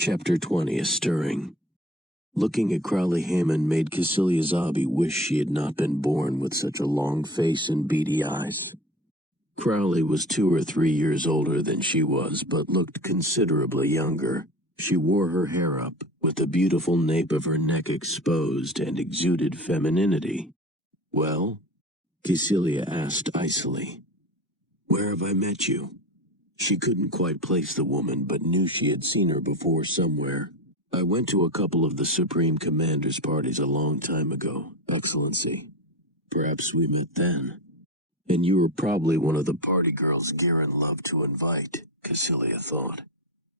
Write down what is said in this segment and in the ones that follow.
Chapter 20, A Stirring. Looking at Crowley Hammond made Cecilia Zabi wish she had not been born with such a long face and beady eyes. Crowley was 2 or 3 years older than she was, but looked considerably younger. She wore her hair up, with the beautiful nape of her neck exposed, and exuded femininity. "Well?" Cecilia asked icily. "Where have I met you?" She couldn't quite place the woman, but knew she had seen her before somewhere. "I went to a couple of the Supreme Commander's parties a long time ago, Excellency. Perhaps we met then. And you were probably one of the party girls Giran loved to invite," Cecilia thought.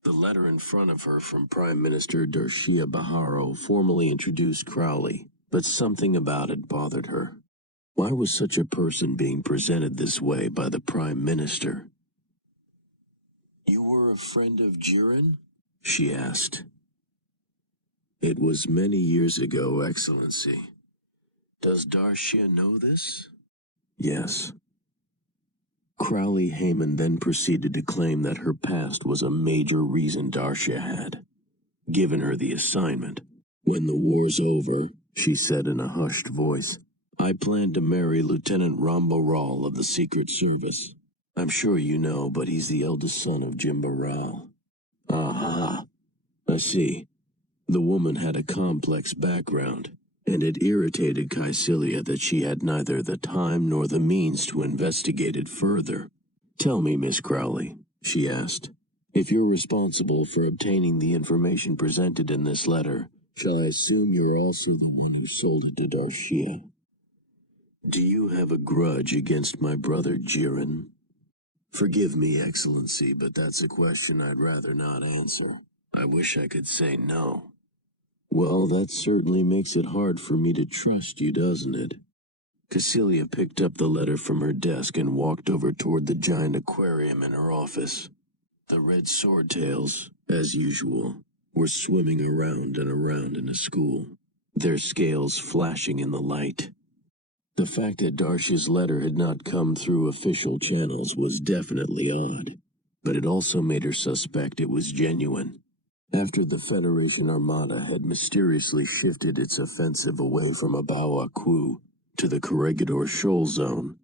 The letter in front of her from Prime Minister Darshia Baharo formally introduced Crowley, but something about it bothered her. Why was such a person being presented this way by the Prime Minister? "You were a friend of Giran?" she asked. "It was many years ago, Excellency. Does Darshia know this?" "Yes." Crowley Hammond then proceeded to claim that her past was a major reason Darshia had given her the assignment. "When the war's over," she said in a hushed voice, "I plan to marry Lieutenant Ramba Ral of the Secret Service. I'm sure you know, but he's the eldest son of Jimba Ral." "Aha, I see." The woman had a complex background, and it irritated Cecilia that she had neither the time nor the means to investigate it further. "Tell me, Miss Crowley," she asked, "if you're responsible for obtaining the information presented in this letter, shall I assume you're also the one who sold it to Darshia? Do you have a grudge against my brother Giran?" "Forgive me, Excellency, but that's a question I'd rather not answer. I wish I could say no." "Well, that certainly makes it hard for me to trust you, doesn't it?" Cecilia picked up the letter from her desk and walked over toward the giant aquarium in her office. The red swordtails, as usual, were swimming around and around in a school, their scales flashing in the light. The fact that Darshia's letter had not come through official channels was definitely odd, but it also made her suspect it was genuine. After the Federation Armada had mysteriously shifted its offensive away from Abawa-Ku to the Corregidor Shoal Zone,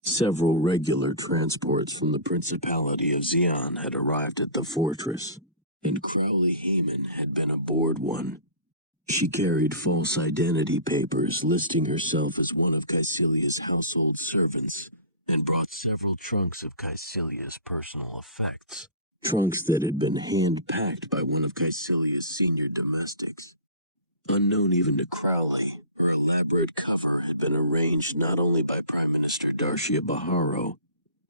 several regular transports from the Principality of Xi'an had arrived at the fortress, and Crowley Hammond had been aboard one. She carried false identity papers listing herself as one of Caecilia's household servants, and brought several trunks of Caecilia's personal effects. Trunks that had been hand-packed by one of Caecilia's senior domestics. Unknown even to Crowley, her elaborate cover had been arranged not only by Prime Minister Darshia Baharo,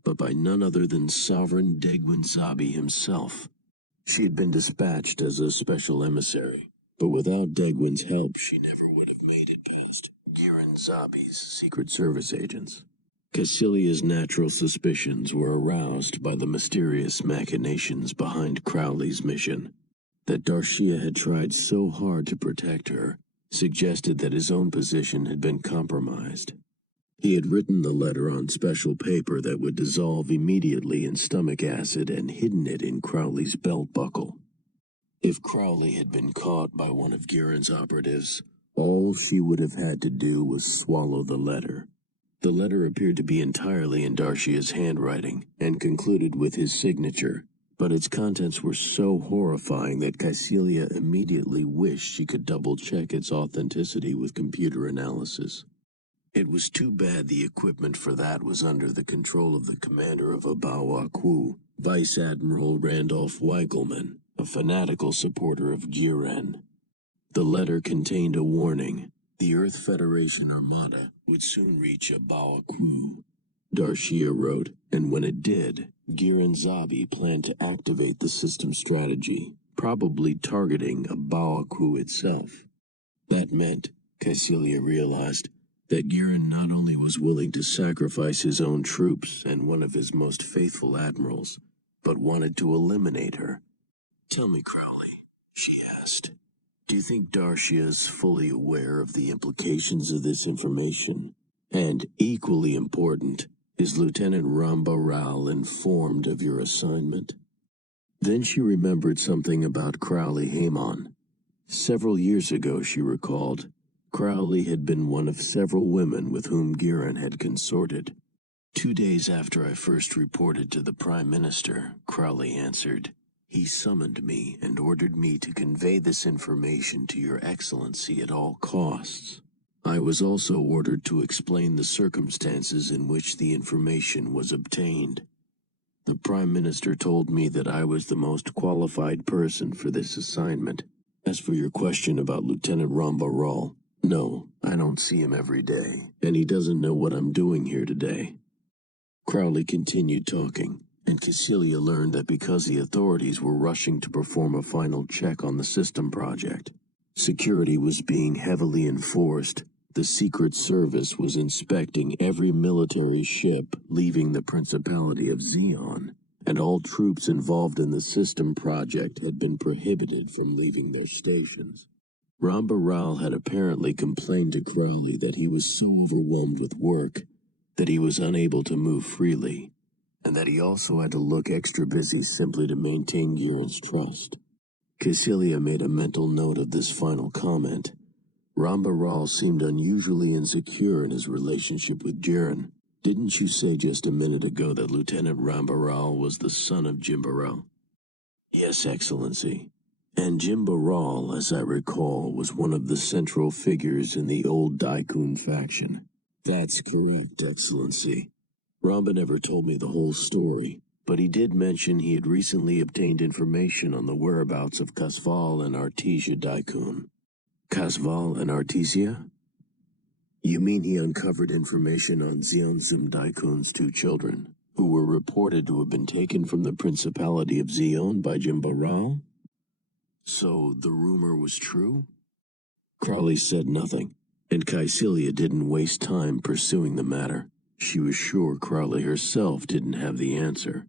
but by none other than Sovereign Degwin Zabi himself. She had been dispatched as a special emissary, but without Degwin's help she never would have made it past Giran Zabi's Secret Service agents. Cecilia's natural suspicions were aroused by the mysterious machinations behind Crowley's mission. That Darshia had tried so hard to protect her suggested that his own position had been compromised. He had written the letter on special paper that would dissolve immediately in stomach acid and hidden it in Crowley's belt buckle. If Crowley had been caught by one of Giran's operatives, all she would have had to do was swallow the letter. The letter appeared to be entirely in Darshia's handwriting, and concluded with his signature, but its contents were so horrifying that Cecilia immediately wished she could double-check its authenticity with computer analysis. It was too bad the equipment for that was under the control of the commander of Abawa-Ku, Vice Admiral Randolph Weigelman, a fanatical supporter of Giran. The letter contained a warning. The Earth Federation Armada would soon reach Abawa-Ku, Darshia wrote, and when it did, Giran Zabi planned to activate the system strategy, probably targeting Abawa-Ku itself. That meant, Cecilia realized, that Giran not only was willing to sacrifice his own troops and one of his most faithful admirals, but wanted to eliminate her. "Tell me, Crowley," she asked, "do you think Darshia is fully aware of the implications of this information? And, equally important, is Lieutenant Ramba Ral informed of your assignment?" Then she remembered something about Crowley Haemon. Several years ago, she recalled, Crowley had been one of several women with whom Giran had consorted. 2 days after I first reported to the Prime Minister, Crowley answered, he summoned me and ordered me to convey this information to Your Excellency at all costs. I was also ordered to explain the circumstances in which the information was obtained. The Prime Minister told me that I was the most qualified person for this assignment. As for your question about Lieutenant Rambaral, no, I don't see him every day, and he doesn't know what I'm doing here today. Crowley continued talking, and Cecilia learned that because the authorities were rushing to perform a final check on the system project, security was being heavily enforced. The Secret Service was inspecting every military ship leaving the Principality of Zeon, and all troops involved in the system project had been prohibited from leaving their stations. Rambaral had apparently complained to Crowley that he was so overwhelmed with work that he was unable to move freely, and that he also had to look extra busy simply to maintain Giran's trust. Cecilia made a mental note of this final comment. Rambaral seemed unusually insecure in his relationship with Giran. Didn't you say just a minute ago that Lieutenant Rambaral was the son of Jimbaral? Yes, Excellency. And Jimbaral, as I recall, was one of the central figures in the old Daikun faction. That's correct, Excellency. Ramba never told me the whole story, but he did mention he had recently obtained information on the whereabouts of Kasval and Artesia Daikun. Kasval and Artesia? You mean he uncovered information on Zeonzum Daikun's 2 children, who were reported to have been taken from the Principality of Zeon by Jimbaral? So the rumor was true? Crowley said nothing, and Cecilia didn't waste time pursuing the matter. She was sure Crowley herself didn't have the answer.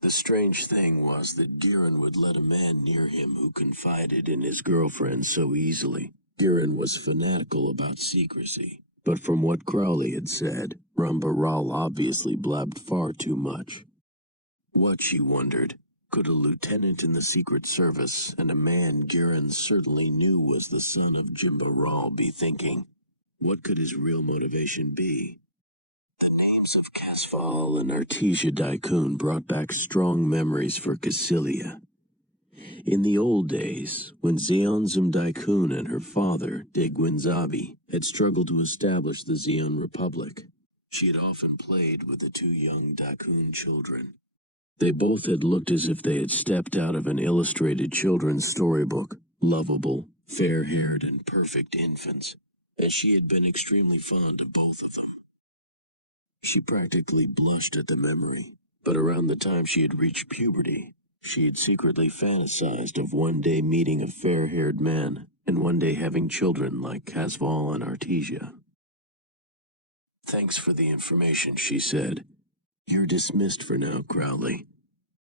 The strange thing was that Giran would let a man near him who confided in his girlfriend so easily. Giran was fanatical about secrecy, but from what Crowley had said, Rambaral obviously blabbed far too much. What, she wondered, could a lieutenant in the Secret Service and a man Giran certainly knew was the son of Jimbaral be thinking? What could his real motivation be? The names of Kasval and Artesia Daikun brought back strong memories for Cecilia. In the old days, when Zeonzum Daikun and her father, Degwinzabi, had struggled to establish the Zeon Republic, she had often played with the 2 young Daikun children. They both had looked as if they had stepped out of an illustrated children's storybook, lovable, fair-haired, and perfect infants, and she had been extremely fond of both of them. She practically blushed at the memory, but around the time she had reached puberty, she had secretly fantasized of one day meeting a fair-haired man and one day having children like Kasval and Artesia. Thanks for the information, she said. You're dismissed for now, Crowley.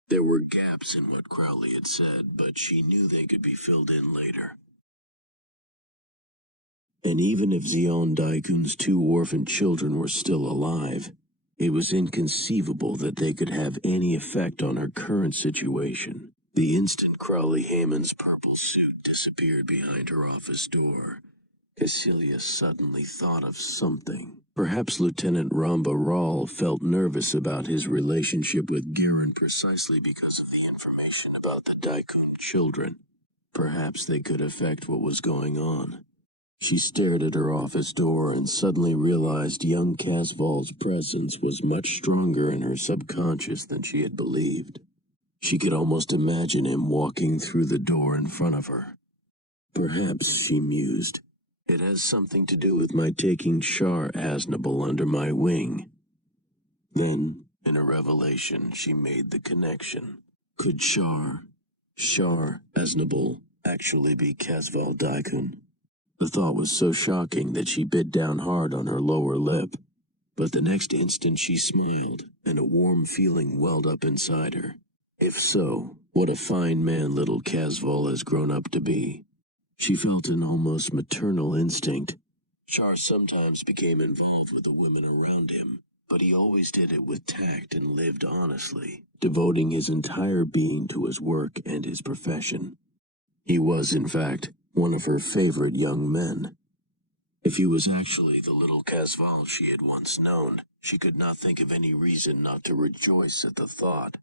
There were gaps in what Crowley had said, but she knew they could be filled in later. And even if Zeon Daikun's 2 orphan children were still alive, it was inconceivable that they could have any effect on her current situation. The instant Crowley Haemon's purple suit disappeared behind her office door, Cecilia suddenly thought of something. Perhaps Lieutenant Rambaral felt nervous about his relationship with Giran precisely because of the information about the Daikun children. Perhaps they could affect what was going on. She stared at her office door and suddenly realized young Kasval's presence was much stronger in her subconscious than she had believed. She could almost imagine him walking through the door in front of her. Perhaps, she mused, it has something to do with my taking Shar Aznable under my wing. Then, in a revelation, she made the connection. Could Shar Aznable, actually be Kasval Daikun? The thought was so shocking that she bit down hard on her lower lip. But the next instant she smiled, and a warm feeling welled up inside her. If so, what a fine man little Kasval has grown up to be. She felt an almost maternal instinct. Shar sometimes became involved with the women around him, but he always did it with tact and lived honestly, devoting his entire being to his work and his profession. He was, in fact, one of her favorite young men. If he was actually the little Casval she had once known, she could not think of any reason not to rejoice at the thought.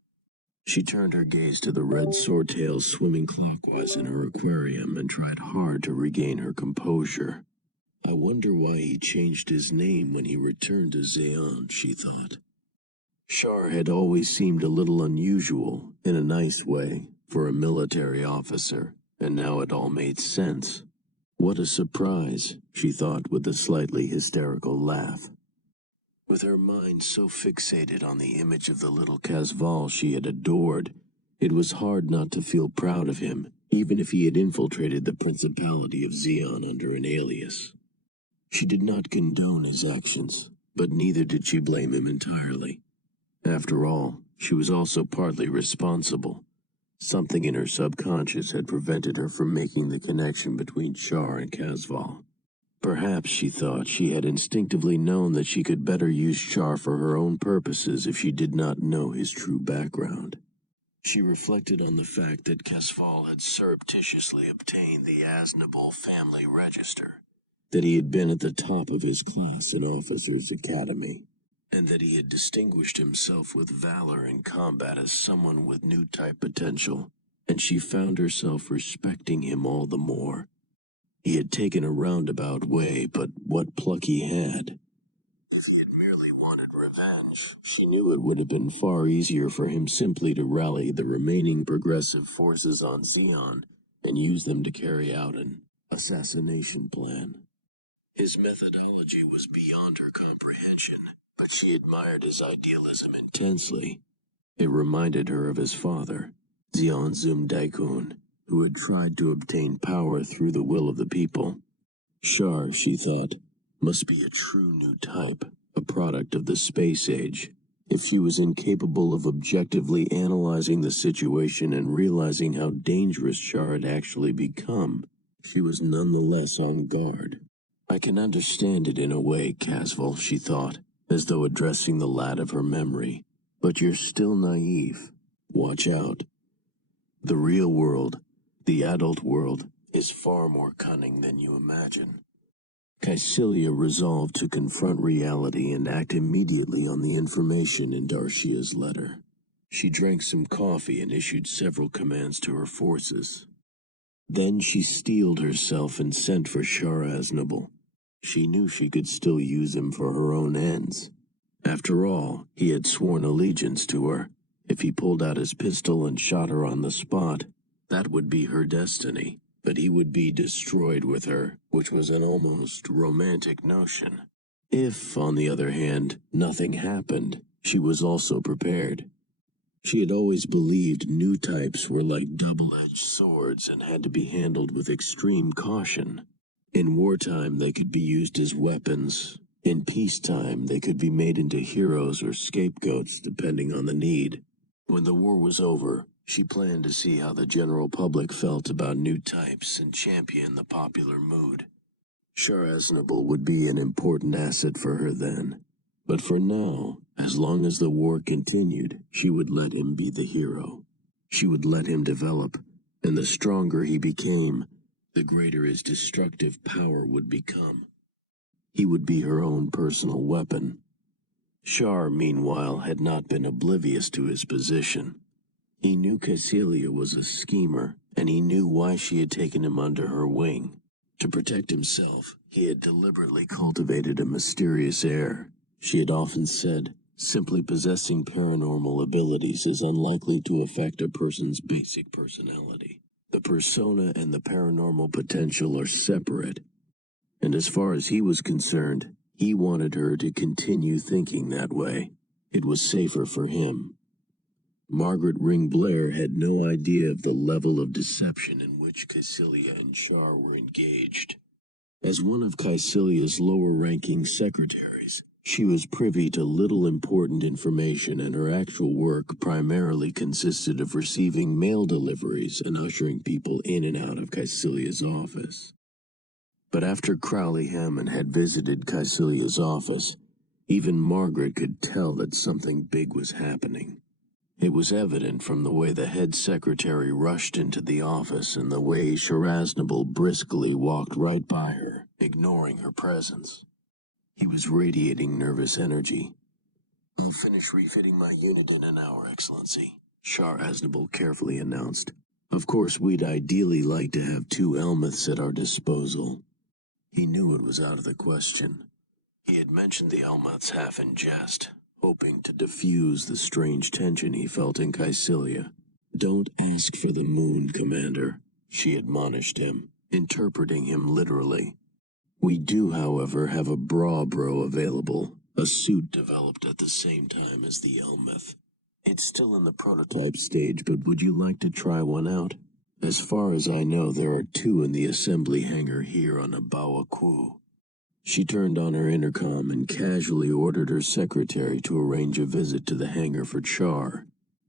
She turned her gaze to the red swordtail swimming clockwise in her aquarium and tried hard to regain her composure. I wonder why he changed his name when he returned to Zeon, she thought. Char had always seemed a little unusual, in a nice way, for a military officer, and now it all made sense. What a surprise, she thought with a slightly hysterical laugh. With her mind so fixated on the image of the little Casval she had adored, it was hard not to feel proud of him, even if he had infiltrated the Principality of Zeon under an alias. She did not condone his actions, but neither did she blame him entirely. After all, she was also partly responsible. Something in her subconscious had prevented her from making the connection between Char and Casval. Perhaps, she thought, she had instinctively known that she could better use Char for her own purposes if she did not know his true background. She reflected on the fact that Casval had surreptitiously obtained the Aznable family register, that he had been at the top of his class in Officers' Academy, and that he had distinguished himself with valor in combat as someone with new type potential, and she found herself respecting him all the more. He had taken a roundabout way, but what pluck he had. If he had merely wanted revenge, she knew it would have been far easier for him simply to rally the remaining progressive forces on Zeon and use them to carry out an assassination plan. His methodology was beyond her comprehension, but she admired his idealism intensely. It reminded her of his father, Zeon Zum Daikun, who had tried to obtain power through the will of the people. Char, she thought, must be a true new type, a product of the space age. If she was incapable of objectively analyzing the situation and realizing how dangerous Char had actually become, she was nonetheless on guard. I can understand it in a way, Casval, she thought, as though addressing the lad of her memory. But you're still naive. Watch out. The real world, the adult world, is far more cunning than you imagine. Caecilia resolved to confront reality and act immediately on the information in Darshia's letter. She drank some coffee and issued several commands to her forces. Then she steeled herself and sent for Char Aznable. She knew she could still use him for her own ends. After all, he had sworn allegiance to her. If he pulled out his pistol and shot her on the spot, that would be her destiny. But he would be destroyed with her, which was an almost romantic notion. If, on the other hand, nothing happened, she was also prepared. She had always believed new types were like double-edged swords and had to be handled with extreme caution. In wartime, they could be used as weapons. In peacetime, they could be made into heroes or scapegoats, depending on the need. When the war was over, she planned to see how the general public felt about new types and champion the popular mood. Char Aznable would be an important asset for her then. But for now, as long as the war continued, she would let him be the hero. She would let him develop, and the stronger he became, the greater his destructive power would become. He would be her own personal weapon. Char, meanwhile, had not been oblivious to his position. He knew Caecilia was a schemer, and he knew why she had taken him under her wing. To protect himself, he had deliberately cultivated a mysterious air. She had often said, simply possessing paranormal abilities is unlikely to affect a person's basic personality. The persona and the paranormal potential are separate. And as far as he was concerned, he wanted her to continue thinking that way. It was safer for him. Margaret Ring Blair had no idea of the level of deception in which Caecilia and Char were engaged. As one of Caecilia's lower-ranking secretaries, she was privy to little important information, and her actual work primarily consisted of receiving mail deliveries and ushering people in and out of Caecilia's office. But after Crowley Hammond had visited Caecilia's office, Even Margaret could tell that something big was happening. It was evident from the way the head secretary rushed into the office and the way Sharaznable briskly walked right by her, ignoring her presence. He was radiating nervous energy. "I'll finish refitting my unit in an hour, Excellency," Sharaznable carefully announced. "Of course, we'd ideally like to have 2 Elmeths at our disposal." He knew it was out of the question. He had mentioned the Elmeths half in jest, hoping to diffuse the strange tension he felt in Kycilia. "Don't ask for the moon, Commander," she admonished him, interpreting him literally. "We do, however, have a bra-bro available, a suit developed at the same time as the Elmeth. It's still in the prototype stage, but would you like to try one out? As far as I know, there are 2 in the assembly hangar here on Abawa Ku." She turned on her intercom and casually ordered her secretary to arrange a visit to the hangar for Char.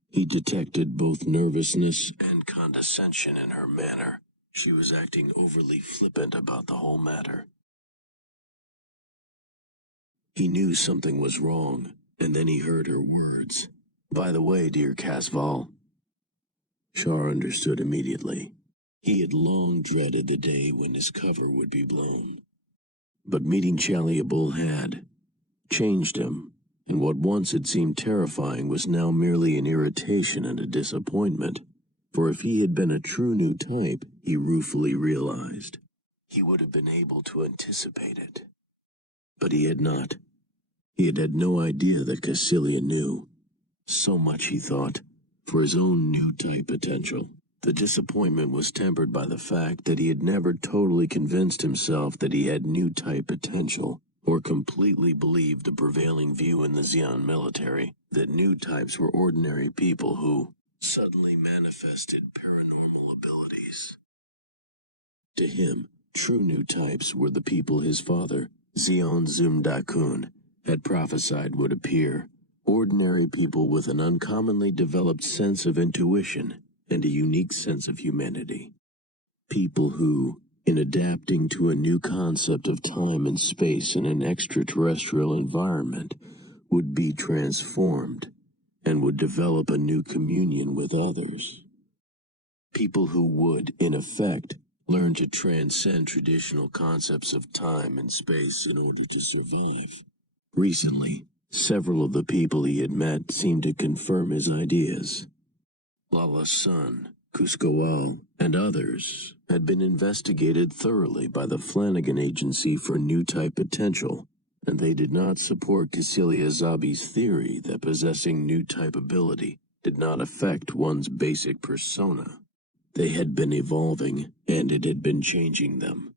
He detected both nervousness and condescension in her manner. She was acting overly flippant about the whole matter. He knew something was wrong, and then he heard her words. "By the way, dear Casval." Char understood immediately. He had long dreaded the day when his cover would be blown. But meeting Chaliabul had changed him, and what once had seemed terrifying was now merely an irritation and a disappointment. For if he had been a true new type, he ruefully realized, he would have been able to anticipate it. But he had not. He had had no idea that Kycilia knew. So much, he thought, for his own new type potential. The disappointment was tempered by the fact that he had never totally convinced himself that he had new type potential, or completely believed the prevailing view in the Xi'an military, that new types were ordinary people who suddenly manifested paranormal abilities. To him, true new types were the people his father, Xion Zumdakun, had prophesied would appear, ordinary people with an uncommonly developed sense of intuition and a unique sense of humanity. People who, in adapting to a new concept of time and space in an extraterrestrial environment, would be transformed and would develop a new communion with others. People who would, in effect, learn to transcend traditional concepts of time and space in order to survive. Recently, several of the people he had met seemed to confirm his ideas. Lala's son, Kuskoal, and others had been investigated thoroughly by the Flanagan Agency for new type potential, and they did not support Kycilia Zabi's theory that possessing new type ability did not affect one's basic persona. They had been evolving, and it had been changing them.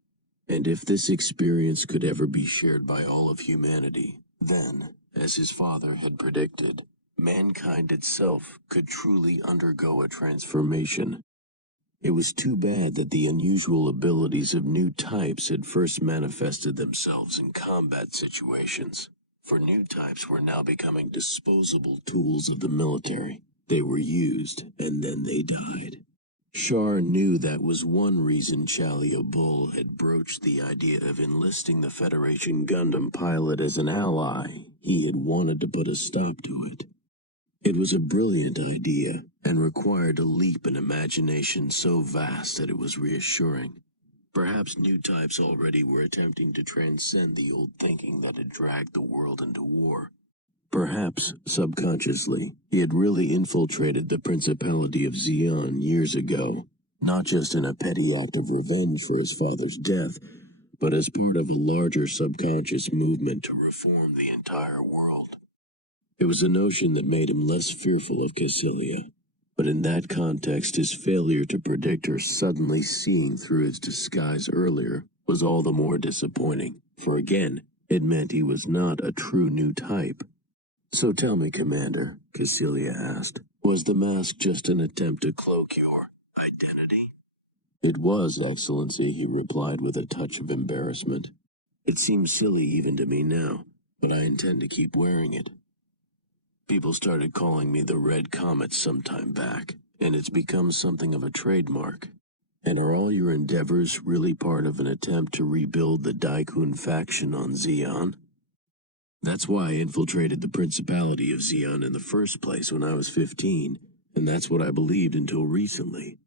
And if this experience could ever be shared by all of humanity, then, as his father had predicted, mankind itself could truly undergo a transformation. It was too bad that the unusual abilities of new types had first manifested themselves in combat situations, for new types were now becoming disposable tools of the military. They were used, and then they died. Char knew that was one reason Chaliabul had broached the idea of enlisting the Federation Gundam pilot as an ally. He had wanted to put a stop to it. It was a brilliant idea, and required a leap in imagination so vast that it was reassuring. Perhaps new types already were attempting to transcend the old thinking that had dragged the world into war. Perhaps, subconsciously, he had really infiltrated the Principality of Xi'an years ago, not just in a petty act of revenge for his father's death, but as part of a larger subconscious movement to reform the entire world. It was a notion that made him less fearful of Kycilia, but in that context his failure to predict her suddenly seeing through his disguise earlier was all the more disappointing, for again, it meant he was not a true new type. "So tell me, Commander," Kycilia asked, "was the mask just an attempt to cloak your identity?" "It was, Excellency," he replied with a touch of embarrassment. "It seems silly even to me now, but I intend to keep wearing it. People started calling me the Red Comet some time back, and it's become something of a trademark. And are all your endeavors really part of an attempt to rebuild the Daikun faction on Xi'an?" That's why I infiltrated the Principality of Xeon in the first place when I was 15, and that's what I believed until recently.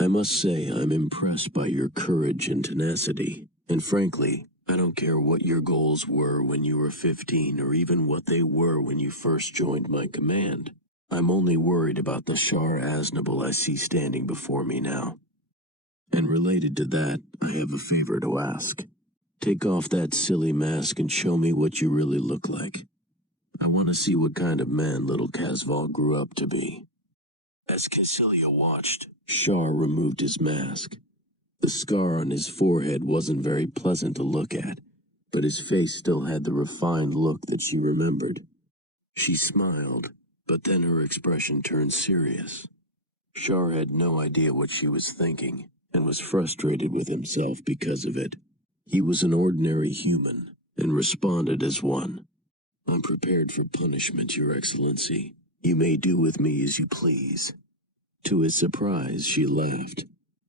I must say I'm impressed by your courage and tenacity, and frankly, I don't care what your goals were when you were 15 or even what they were when you first joined my command. I'm only worried about the Shar Aznable I see standing before me now. And related to that, I have a favor to ask. Take off that silly mask and show me what you really look like. I want to see what kind of man little Casval grew up to be. As Cassilia watched, Shar removed his mask. The scar on his forehead wasn't very pleasant to look at, but his face still had the refined look that she remembered. She smiled, but then her expression turned serious. Shar had no idea what she was thinking, and was frustrated with himself because of it. He was an ordinary human, and responded as one. I'm prepared for punishment, Your Excellency. You may do with me as you please. To his surprise, she laughed.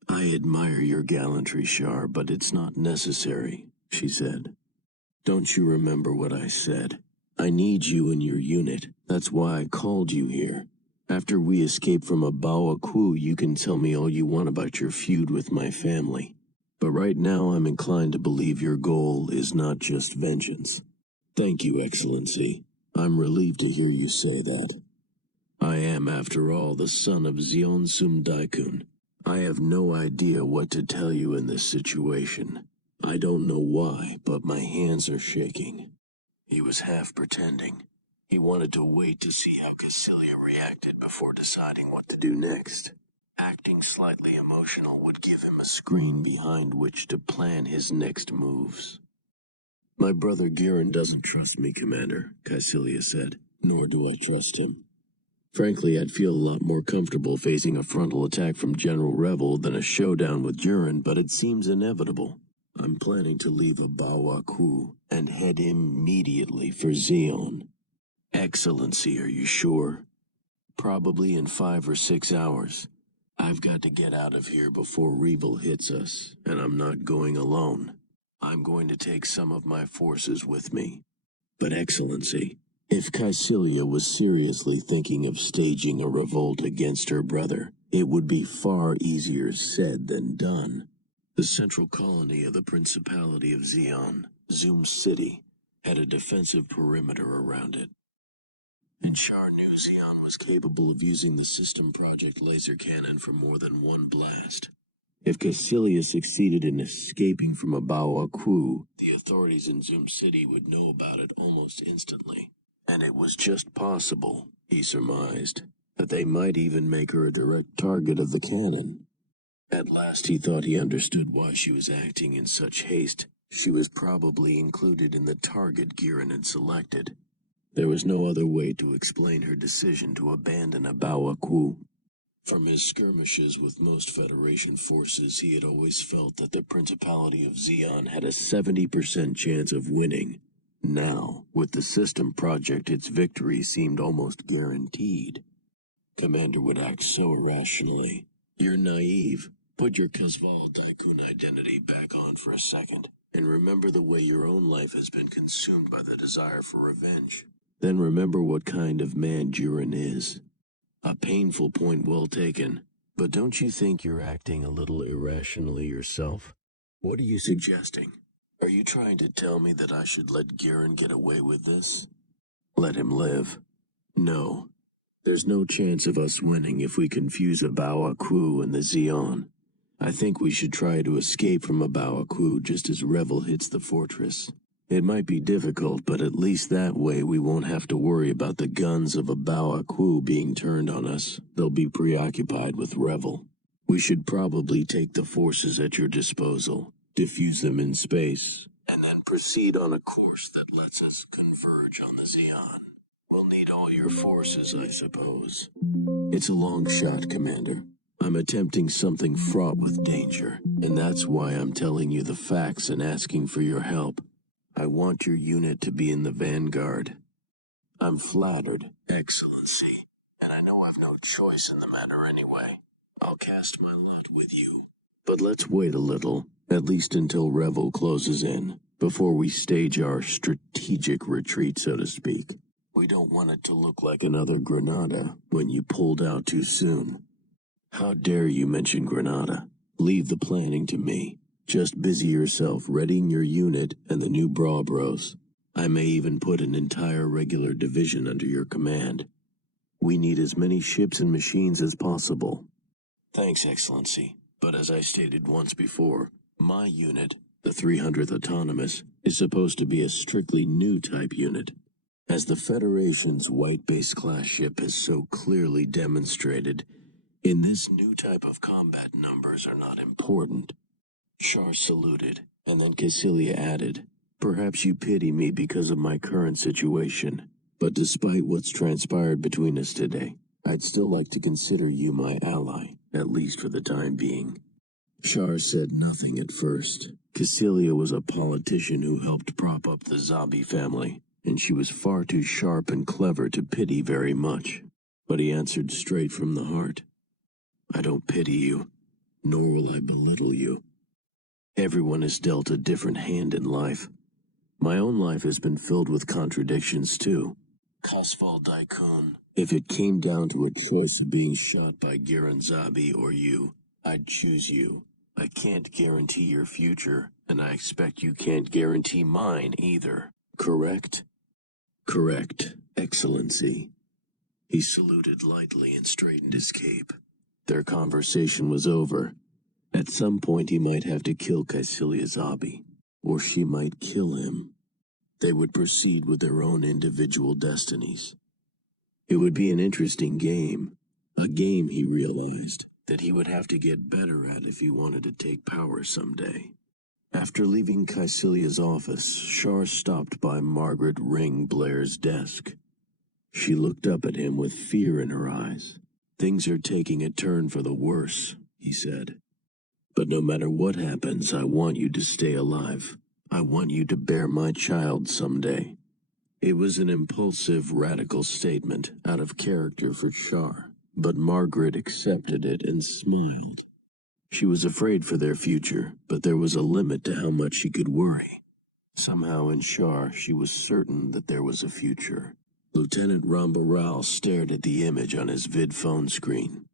I admire your gallantry, Shar, but it's not necessary, she said. Don't you remember what I said? I need you in your unit. That's why I called you here. After we escape from a Bawa Ku, you can tell me all you want about your feud with my family. But right now I'm inclined to believe your goal is not just vengeance. Thank you, Excellency. I'm relieved to hear you say that. I am, after all, the son of Zeon Sum Daikun. I have no idea what to tell you in this situation. I don't know why, but my hands are shaking. He was half pretending. He wanted to wait to see how Cassilia reacted before deciding what to do next. Acting slightly emotional would give him a screen behind which to plan his next moves. My brother Giran doesn't trust me, Commander, Cassilia said, nor do I trust him. Frankly, I'd feel a lot more comfortable facing a frontal attack from General Revel than a showdown with Giran, but it seems inevitable. I'm planning to leave Abawa Ku and head immediately for Xeon. Excellency, are you sure? Probably in 5 or 6 hours. I've got to get out of here before Revel hits us, and I'm not going alone. I'm going to take some of my forces with me. But Excellency, if Cassilia was seriously thinking of staging a revolt against her brother, it would be far easier said than done. The central colony of the Principality of Xeon, Zoom City, had a defensive perimeter around it. And Shar knew Xeon was capable of using the System Project laser cannon for more than one blast. If Cassilia succeeded in escaping from Abawa Ku, the authorities in Zoom City would know about it almost instantly. And it was just possible, he surmised, that they might even make her a direct target of the cannon. At last he thought he understood why she was acting in such haste. She was probably included in the target Giran had selected. There was no other way to explain her decision to abandon Abawa Ku. From his skirmishes with most Federation forces, he had always felt that the Principality of Xeon had a 70% chance of winning. Now, with the System Project, its victory seemed almost guaranteed. Commander would act so irrationally. You're naive. Put your Casval Daikun identity back on for a second, and remember the way your own life has been consumed by the desire for revenge. Then remember what kind of man Giran is. A painful point well taken, but don't you think you're acting a little irrationally yourself? What are you suggesting? Are you trying to tell me that I should let Giran get away with this? Let him live. No. There's no chance of us winning if we confuse Abawa Ku and the Xeon. I think we should try to escape from Abawa Ku just as Revel hits the fortress. It might be difficult, but at least that way we won't have to worry about the guns of Abawa Ku being turned on us. They'll be preoccupied with Revel. We should probably take the forces at your disposal, diffuse them in space, and then proceed on a course that lets us converge on the Xeon. We'll need all your forces, I suppose. It's a long shot, Commander. I'm attempting something fraught with danger, and that's why I'm telling you the facts and asking for your help. I want your unit to be in the vanguard. I'm flattered, Excellency, and I know I've no choice in the matter anyway. I'll cast my lot with you. But let's wait a little, at least until Revel closes in. before we stage our strategic retreat, so to speak. We don't want it to look like another Granada when you pulled out too soon. How dare you mention Granada? Leave the planning to me. Just busy yourself readying your unit and the new Bra Bros. I may even put an entire regular division under your command. We need as many ships and machines as possible. Thanks, Excellency. But as I stated once before, my unit, the 300th Autonomous, is supposed to be a strictly new type unit. As the Federation's White Base class ship has so clearly demonstrated, in this new type of combat numbers are not important. Char saluted, and then Cassilia added, "Perhaps you pity me because of my current situation, but despite what's transpired between us today, I'd still like to consider you my ally, at least for the time being." Char said nothing at first. Cassilia was a politician who helped prop up the Zabi family, and she was far too sharp and clever to pity very much. But he answered straight from the heart. "I don't pity you, nor will I belittle you. Everyone is dealt a different hand in life. My own life has been filled with contradictions too. Kasval Daikun, if it came down to a choice of being shot by Garen Zabi or you, I'd choose you. I can't guarantee your future, and I expect you can't guarantee mine either. Correct?" "Correct, Excellency." He saluted lightly and straightened his cape. Their conversation was over. At some point he might have to kill Cassilia Zabi, or she might kill him. They would proceed with their own individual destinies. It would be an interesting game, a game he realized that he would have to get better at if he wanted to take power someday. After leaving Caecilia's office, Char stopped by Margaret Ring Blair's desk. She looked up at him with fear in her eyes. "Things are taking a turn for the worse," he said. "But no matter what happens, I want you to stay alive. I want you to bear my child someday." It was an impulsive, radical statement, out of character for Char, but Margaret accepted it and smiled. She was afraid for their future, but there was a limit to how much she could worry. Somehow in Char, she was certain that there was a future. Lieutenant Rambaral stared at the image on his vidphone screen.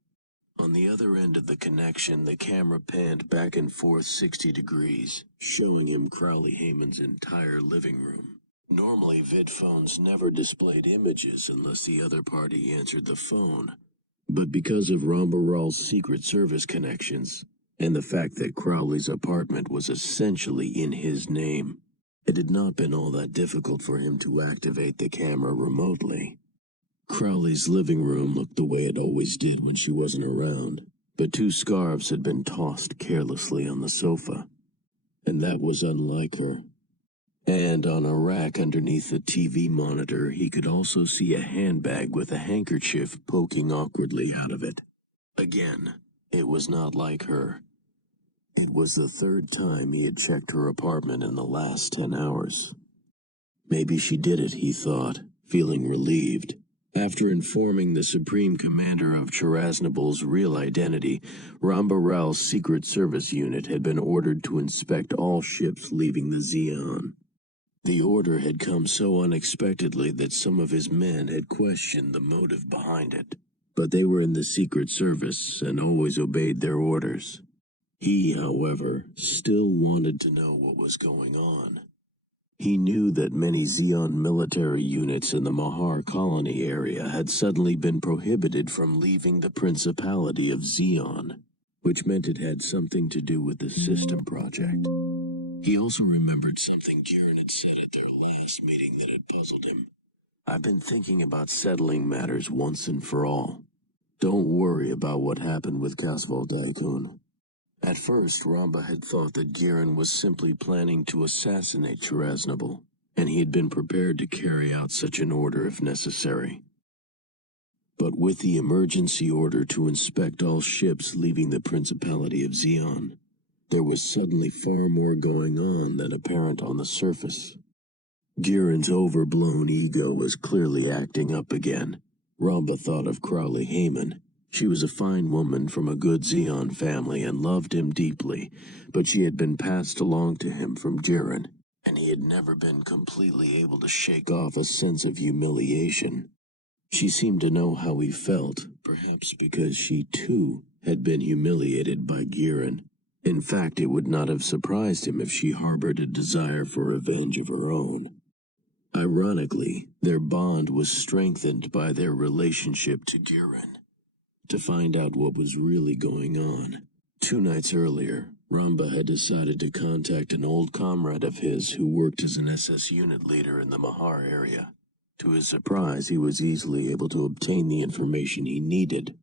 On the other end of the connection, the camera panned back and forth 60 degrees, showing him Crowley Heyman's entire living room. Normally, vidphones never displayed images unless the other party answered the phone. But because of Rambaral's Secret Service connections, and the fact that Crowley's apartment was essentially in his name, it had not been all that difficult for him to activate the camera remotely. Crowley's living room looked the way it always did when she wasn't around, but 2 scarves had been tossed carelessly on the sofa, and that was unlike her. And on a rack underneath the TV monitor, he could also see a handbag with a handkerchief poking awkwardly out of it. Again, it was not like her. It was the 3rd time he had checked her apartment in the last 10 hours. Maybe she did it, he thought, feeling relieved. After informing the Supreme Commander of Charaznabal's real identity, Rambaral's Secret Service unit had been ordered to inspect all ships leaving the Zeon. The order had come so unexpectedly that some of his men had questioned the motive behind it, but they were in the Secret Service and always obeyed their orders. He, however, still wanted to know what was going on. He knew that many Zeon military units in the Mahar colony area had suddenly been prohibited from leaving the Principality of Zeon, which meant it had something to do with the system project. He also remembered something Garen had said at their last meeting that had puzzled him. "I've been thinking about settling matters once and for all. Don't worry about what happened with Kasval Daikun." At first, Ramba had thought that Garen was simply planning to assassinate Charaznabal, and he had been prepared to carry out such an order if necessary. But with the emergency order to inspect all ships leaving the Principality of Zeon, there was suddenly far more going on than apparent on the surface. Garen's overblown ego was clearly acting up again. Ramba thought of Crowley Heyman. She was a fine woman from a good Zeon family and loved him deeply, but she had been passed along to him from Garen, and he had never been completely able to shake off a sense of humiliation. She seemed to know how he felt, perhaps because she, too, had been humiliated by Giran. In fact, it would not have surprised him if she harbored a desire for revenge of her own. Ironically, their bond was strengthened by their relationship to Giran. To find out what was really going on, 2 nights earlier, Ramba had decided to contact an old comrade of his who worked as an SS unit leader in the Mahar area. To his surprise, he was easily able to obtain the information he needed.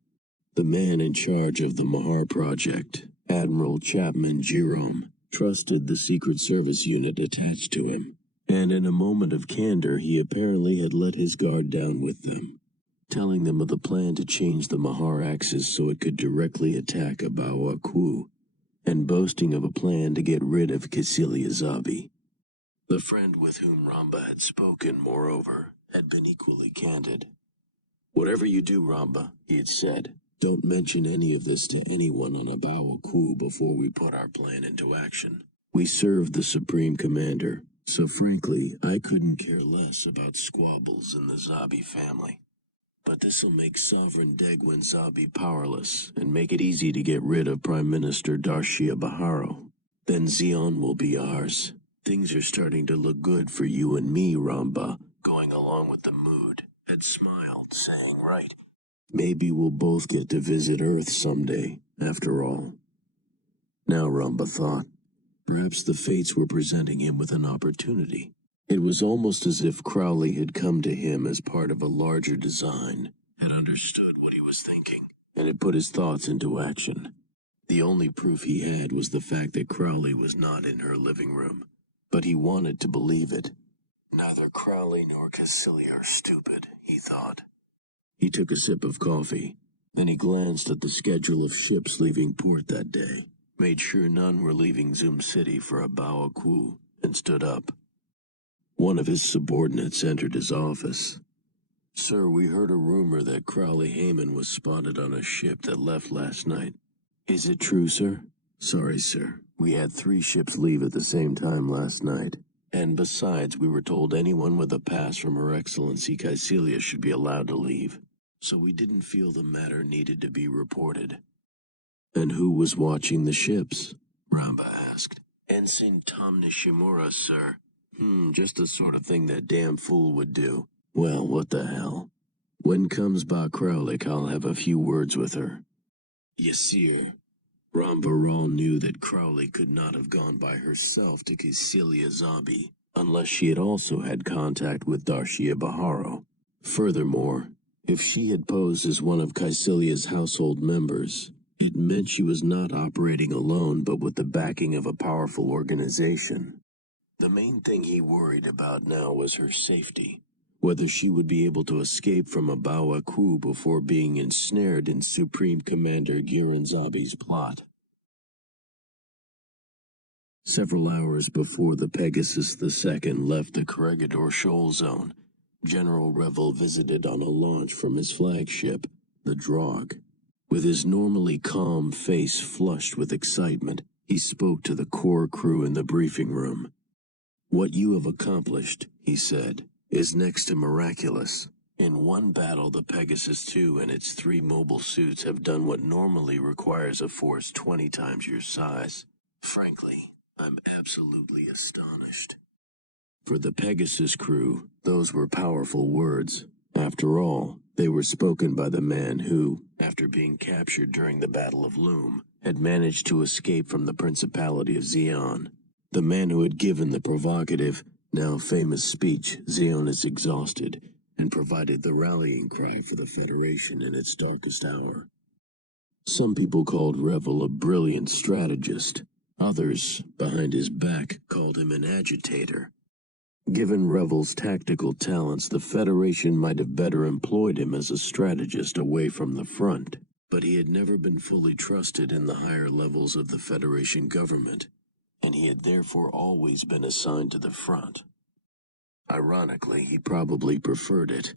The man in charge of the Mahar project, Admiral Chapman Jerome, trusted the Secret Service unit attached to him, and in a moment of candor he apparently had let his guard down with them, telling them of the plan to change the Mahar axis so it could directly attack Abawa Ku, and boasting of a plan to get rid of Cecilia Zabi. The friend with whom Ramba had spoken, moreover, had been equally candid. "Whatever you do, Ramba," he had said, "don't mention any of this to anyone on Abawa Ku before we put our plan into action. We serve the Supreme Commander, so frankly, I couldn't care less about squabbles in the Zabi family. But this'll make Sovereign Degwin Zabi powerless and make it easy to get rid of Prime Minister Darshia Baharo. Then Zion will be ours. Things are starting to look good for you and me, Ramba," going along with the mood, had smiled, saying, "Right. Maybe we'll both get to visit Earth someday, after all." Now Ramba thought, perhaps the fates were presenting him with an opportunity. It was almost as if Crowley had come to him as part of a larger design, had understood what he was thinking, and had put his thoughts into action. The only proof he had was the fact that Crowley was not in her living room, but he wanted to believe it. Neither Crowley nor Cassilia are stupid, he thought. He took a sip of coffee, then he glanced at the schedule of ships leaving port that day, made sure none were leaving Zoom City for Abawa Ku, and stood up. One of his subordinates entered his office. "Sir, we heard a rumor that Crowley Heyman was spotted on a ship that left last night. Is it true, sir?" "Sorry, sir. We had 3 ships leave at the same time last night. And besides, we were told anyone with a pass from Her Excellency Caecilia should be allowed to leave. So we didn't feel the matter needed to be reported." "And who was watching the ships?" Ramba asked. "Ensign Tom Nishimura, sir." Just the sort of thing that damn fool would do." "Well, what the hell? When comes Ba Crowlick, I'll have a few words with her." "Yes, sir." Ramba Ral knew that Crowley could not have gone by herself to Cecilia Zabi, unless she had also had contact with Darshia Baharo. Furthermore, if she had posed as one of Caecilia's household members, it meant she was not operating alone but with the backing of a powerful organization. The main thing he worried about now was her safety, whether she would be able to escape from Abawa Ku before being ensnared in Supreme Commander Giran Zabi's plot. Several hours before the Pegasus II left the Corregidor Shoal Zone, General Revel visited on a launch from his flagship, the Drog. With his normally calm face flushed with excitement, he spoke to the core crew in the briefing room. "What you have accomplished," he said, "is next to miraculous. In one battle, the Pegasus II and its 3 mobile suits have done what normally requires a force 20 times your size. Frankly, I'm absolutely astonished." For the Pegasus crew, those were powerful words. After all, they were spoken by the man who, after being captured during the Battle of Loom, had managed to escape from the Principality of Zion. The man who had given the provocative, now famous speech, "Zion is exhausted," and provided the rallying cry for the Federation in its darkest hour. Some people called Revel a brilliant strategist. Others, behind his back, called him an agitator. Given Revel's tactical talents, the Federation might have better employed him as a strategist away from the front, but he had never been fully trusted in the higher levels of the Federation government, and he had therefore always been assigned to the front. Ironically, he probably preferred it.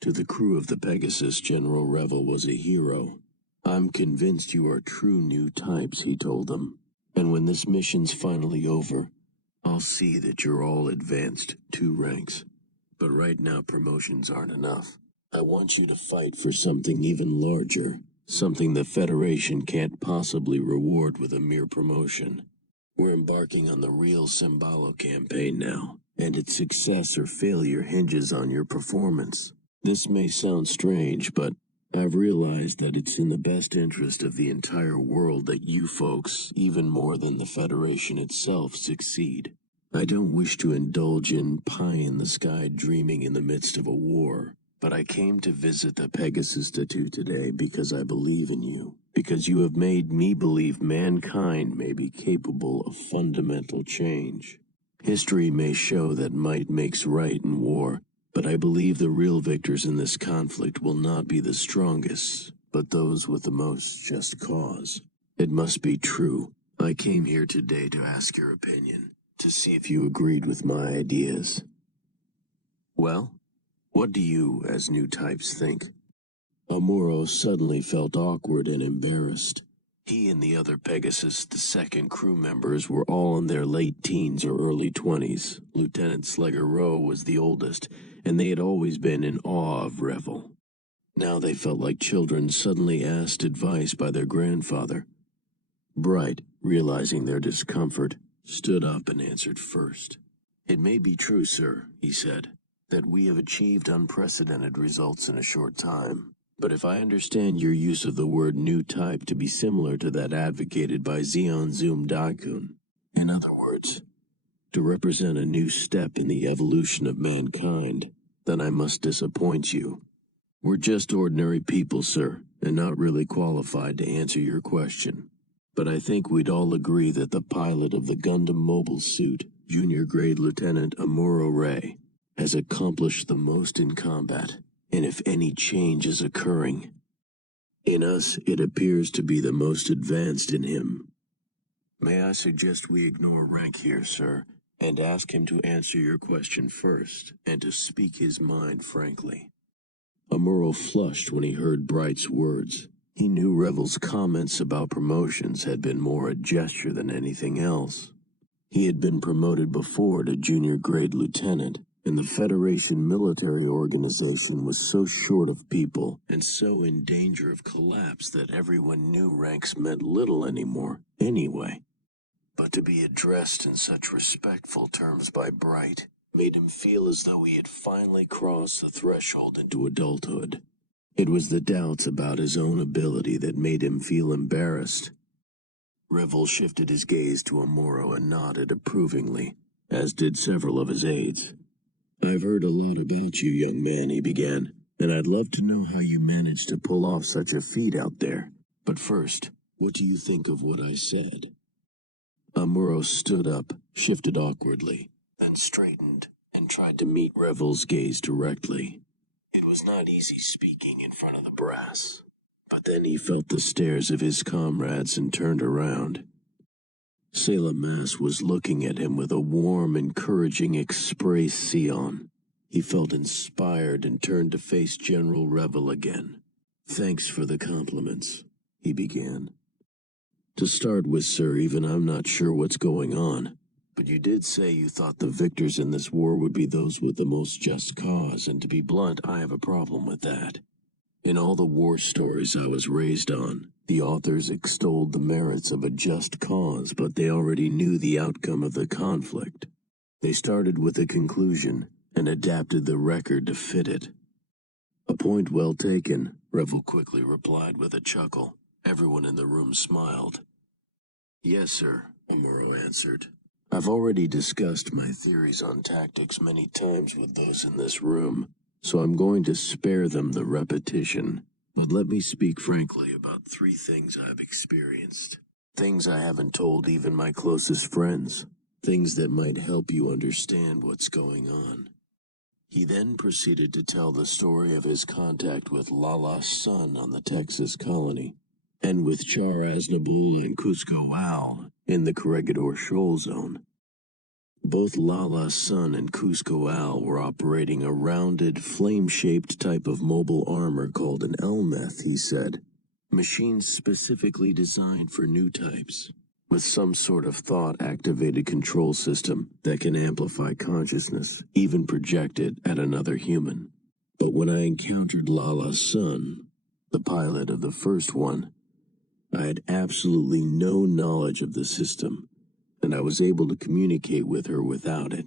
To the crew of the Pegasus, General Revel was a hero. "I'm convinced you are true new types," he told them. "And when this mission's finally over, I'll see that you're all advanced 2 ranks. But right now promotions aren't enough. I want you to fight for something even larger, something the Federation can't possibly reward with a mere promotion. We're embarking on the real Symbolo campaign now, and its success or failure hinges on your performance. This may sound strange, but I've realized that it's in the best interest of the entire world that you folks, even more than the Federation itself, succeed. I don't wish to indulge in pie-in-the-sky dreaming in the midst of a war, but I came to visit the Pegasus Tattoo today because I believe in you, because you have made me believe mankind may be capable of fundamental change. History may show that might makes right in war, but I believe the real victors in this conflict will not be the strongest, but those with the most just cause. It must be true. I came here today to ask your opinion, to see if you agreed with my ideas. Well, what do you, as new types, think? Amuro suddenly felt awkward and embarrassed. He and the other Pegasus, the second crew members, were all in their late teens or early 20s. Lieutenant Slegger Rowe was the oldest, and they had always been in awe of Revel. Now they felt like children suddenly asked advice by their grandfather. Bright, realizing their discomfort, stood up and answered first. "It may be true, sir," he said, "that we have achieved unprecedented results in a short time. But if I understand your use of the word new type to be similar to that advocated by Zeon Zoom Daikun, in other words, to represent a new step in the evolution of mankind, then I must disappoint you. We're just ordinary people, sir, and not really qualified to answer your question. But I think we'd all agree that the pilot of the Gundam mobile suit, Junior Grade Lieutenant Amuro Ray, has accomplished the most in combat. And if any change is occurring, in us it appears to be the most advanced in him. May I suggest we ignore rank here, sir, and ask him to answer your question first, and to speak his mind frankly." Amuro flushed when he heard Bright's words. He knew Revel's comments about promotions had been more a gesture than anything else. He had been promoted before to junior grade lieutenant, and the Federation military organization was so short of people and so in danger of collapse that everyone knew ranks meant little anymore, anyway. But to be addressed in such respectful terms by Bright made him feel as though he had finally crossed the threshold into adulthood. It was the doubts about his own ability that made him feel embarrassed. Revel shifted his gaze to Amuro and nodded approvingly, as did several of his aides. "I've heard a lot about you, young man," he began, "and I'd love to know how you managed to pull off such a feat out there. But first, what do you think of what I said?" Amuro stood up, shifted awkwardly, then straightened, and tried to meet Revel's gaze directly. It was not easy speaking in front of the brass, but then he felt the stares of his comrades and turned around. Salamas was looking at him with a warm, encouraging expression. He felt inspired and turned to face General Revel again. "Thanks for the compliments," he began. "To start with, sir, even I'm not sure what's going on. But you did say you thought the victors in this war would be those with the most just cause, and to be blunt, I have a problem with that. In all the war stories I was raised on, the authors extolled the merits of a just cause, but they already knew the outcome of the conflict. They started with a conclusion and adapted the record to fit it." "A point well taken," Revel quickly replied with a chuckle. Everyone in the room smiled. "Yes, sir," Amuro answered. "I've already discussed my theories on tactics many times with those in this room, so I'm going to spare them the repetition. But let me speak frankly about 3 things I've experienced. Things I haven't told even my closest friends. Things that might help you understand what's going on." He then proceeded to tell the story of his contact with Lala's son on the Texas colony, and with Char Aznavour and Cusco Al in the Corregidor Shoal Zone. Both Lala's son and Cusco Al were operating a rounded, flame-shaped type of mobile armor called an Elmeth, he said. Machines specifically designed for new types. with some sort of thought-activated control system that can amplify consciousness, even project it at another human. But when I encountered Lala's son, the pilot of the first one, I had absolutely no knowledge of the system, and I was able to communicate with her without it.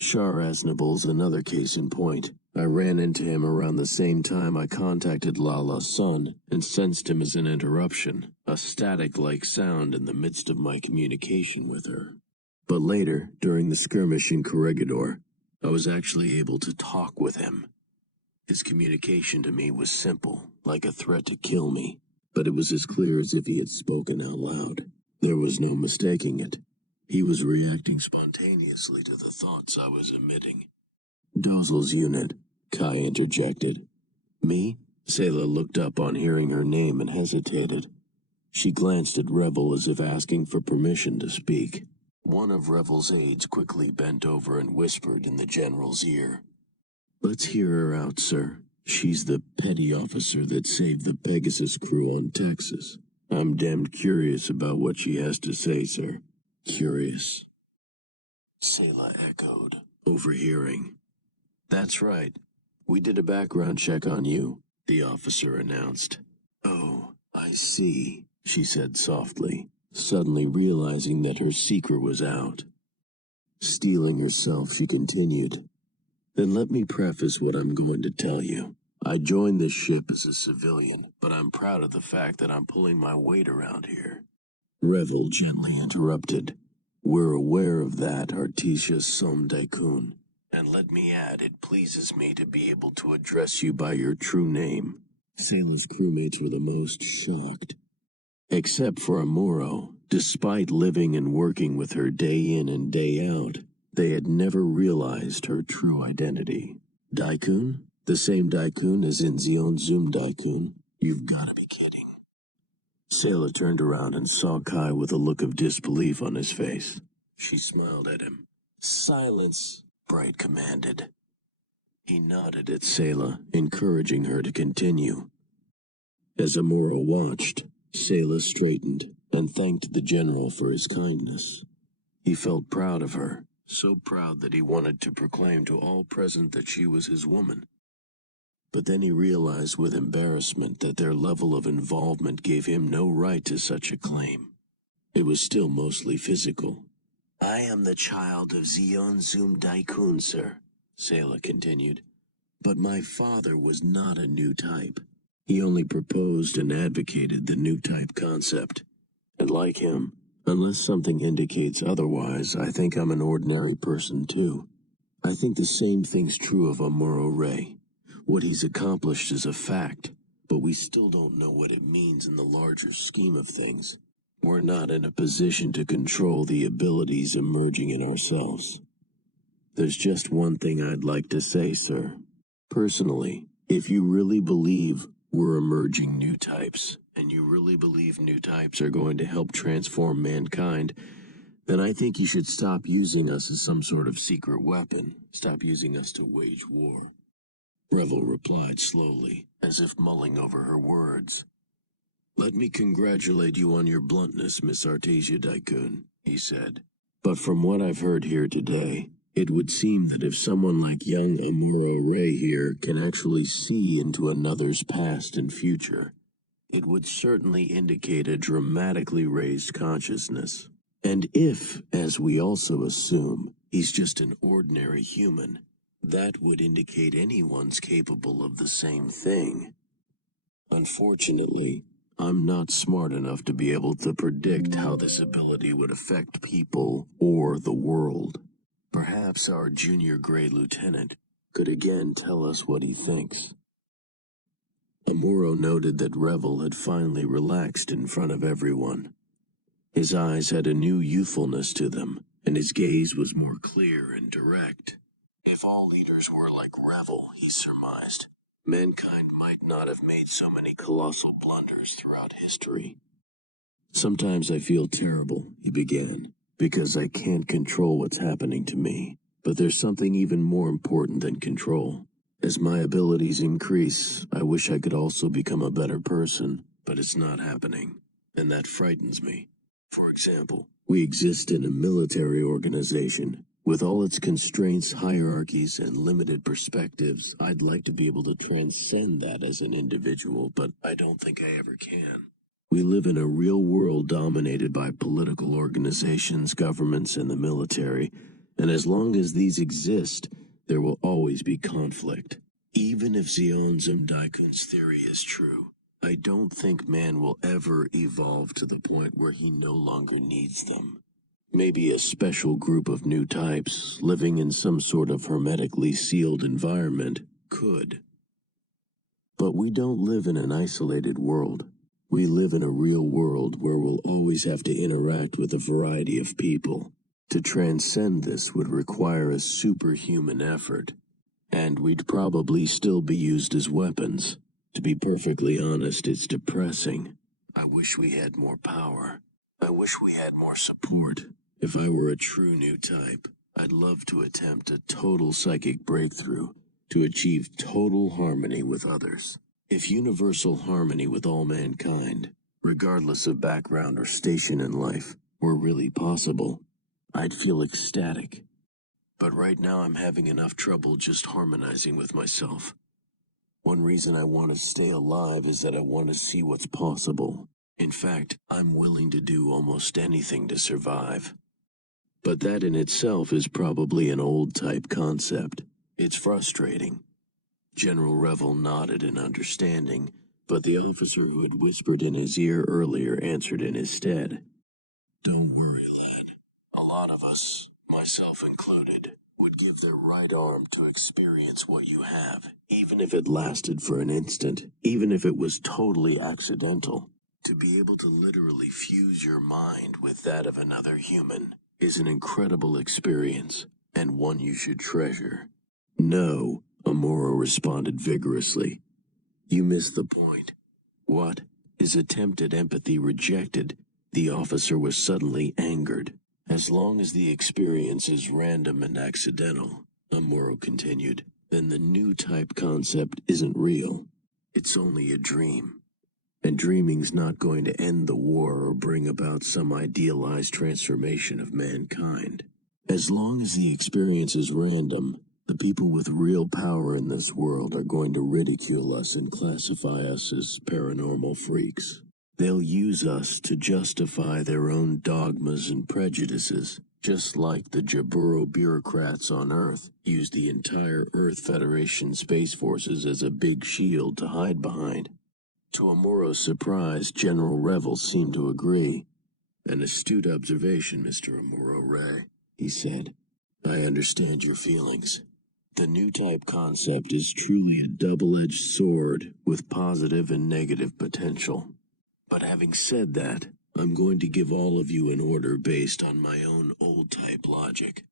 Shar Aznabul's another case in point. I ran into him around the same time I contacted Lala's son and sensed him as an interruption, a static-like sound in the midst of my communication with her. But later, during the skirmish in Corregidor, I was actually able to talk with him. His communication to me was simple, like a threat to kill me, but it was as clear as if he had spoken out loud. There was no mistaking it. He was reacting spontaneously to the thoughts I was emitting. Dozel's unit, Kai interjected. Me? Sayla looked up on hearing her name and hesitated. She glanced at Revel as if asking for permission to speak. One of Revel's aides quickly bent over and whispered in the general's ear. "Let's hear her out, sir. She's the petty officer that saved the Pegasus crew on Texas. I'm damned curious about what she has to say, sir." "Curious," Sayla echoed, overhearing. "That's right. We did a background check on you," the officer announced. "Oh, I see," she said softly, suddenly realizing that her secret was out. Steeling herself, she continued. "Then let me preface what I'm going to tell you. I joined this ship as a civilian, but I'm proud of the fact that I'm pulling my weight around here." Revel gently interrupted. "We're aware of that, Artesia Som Daikun. And let me add, it pleases me to be able to address you by your true name." Sayla's crewmates were the most shocked. Except for Amuro, despite living and working with her day in and day out, they had never realized her true identity. "Daikun? The same Daikun as in Zion Zum Daikun? You've got to be kidding." Sayla turned around and saw Kai with a look of disbelief on his face. She smiled at him. "Silence," Bright commanded. He nodded at Sayla, encouraging her to continue. As Amuro watched, Sayla straightened and thanked the general for his kindness. He felt proud of her, so proud that he wanted to proclaim to all present that she was his woman. But then he realized with embarrassment that their level of involvement gave him no right to such a claim. It was still mostly physical. "I am the child of Zion Zum Daikun, sir," Sayla continued. "But my father was not a new type. He only proposed and advocated the new type concept. And like him, unless something indicates otherwise, I think I'm an ordinary person too. I think the same thing's true of Amuro Ray. What he's accomplished is a fact, but we still don't know what it means in the larger scheme of things. We're not in a position to control the abilities emerging in ourselves. There's just one thing I'd like to say, sir. Personally, if you really believe we're emerging new types, and you really believe new types are going to help transform mankind, then I think you should stop using us as some sort of secret weapon. Stop using us to wage war." Revel replied slowly, as if mulling over her words. "Let me congratulate you on your bluntness, Miss Artesia Daikun," he said. "But from what I've heard here today, it would seem that if someone like young Amuro Ray here can actually see into another's past and future, it would certainly indicate a dramatically raised consciousness. And if, as we also assume, he's just an ordinary human, that would indicate anyone's capable of the same thing. Unfortunately, I'm not smart enough to be able to predict how this ability would affect people or the world. Perhaps our junior grade lieutenant could again tell us what he thinks." Amuro noted that Revel had finally relaxed in front of everyone. His eyes had a new youthfulness to them, and his gaze was more clear and direct. If all leaders were like Revel, he surmised, mankind might not have made so many colossal blunders throughout history. "Sometimes I feel terrible," he began, "because I can't control what's happening to me. But there's something even more important than control. As my abilities increase, I wish I could also become a better person, but it's not happening, and that frightens me. For example, we exist in a military organization. With all its constraints, hierarchies, and limited perspectives, I'd like to be able to transcend that as an individual, but I don't think I ever can. We live in a real world dominated by political organizations, governments, and the military, and as long as these exist, there will always be conflict. Even if Zeonzum Daikun's theory is true, I don't think man will ever evolve to the point where he no longer needs them. Maybe a special group of new types, living in some sort of hermetically sealed environment, could. But we don't live in an isolated world. We live in a real world where we'll always have to interact with a variety of people. To transcend this would require a superhuman effort, and we'd probably still be used as weapons. To be perfectly honest, it's depressing. I wish we had more power. I wish we had more support. If I were a true new type, I'd love to attempt a total psychic breakthrough, to achieve total harmony with others. If universal harmony with all mankind, regardless of background or station in life, were really possible, I'd feel ecstatic. But right now I'm having enough trouble just harmonizing with myself. One reason I want to stay alive is that I want to see what's possible. In fact, I'm willing to do almost anything to survive. But that in itself is probably an old-type concept. It's frustrating. General Revel nodded in understanding, but the officer who had whispered in his ear earlier answered in his stead. Don't worry, lad. A lot of us, myself included, would give their right arm to experience what you have, even if it lasted for an instant, even if it was totally accidental. To be able to literally fuse your mind with that of another human is an incredible experience, and one you should treasure. No, Amuro responded vigorously. You missed the point. What? His attempt at empathy rejected, the officer was suddenly angered. As long as the experience is random and accidental, Amuro continued, then the new type concept isn't real. It's only a dream. And dreaming's not going to end the war or bring about some idealized transformation of mankind. As long as the experience is random, the people with real power in this world are going to ridicule us and classify us as paranormal freaks. They'll use us to justify their own dogmas and prejudices, just like the Jaburo bureaucrats on Earth used the entire Earth Federation Space Forces as a big shield to hide behind. To Amuro's surprise, General Revel seemed to agree. An astute observation, Mr. Amuro Ray, he said. I understand your feelings. The new type concept is truly a double-edged sword with positive and negative potential. But having said that, I'm going to give all of you an order based on my own old-type logic.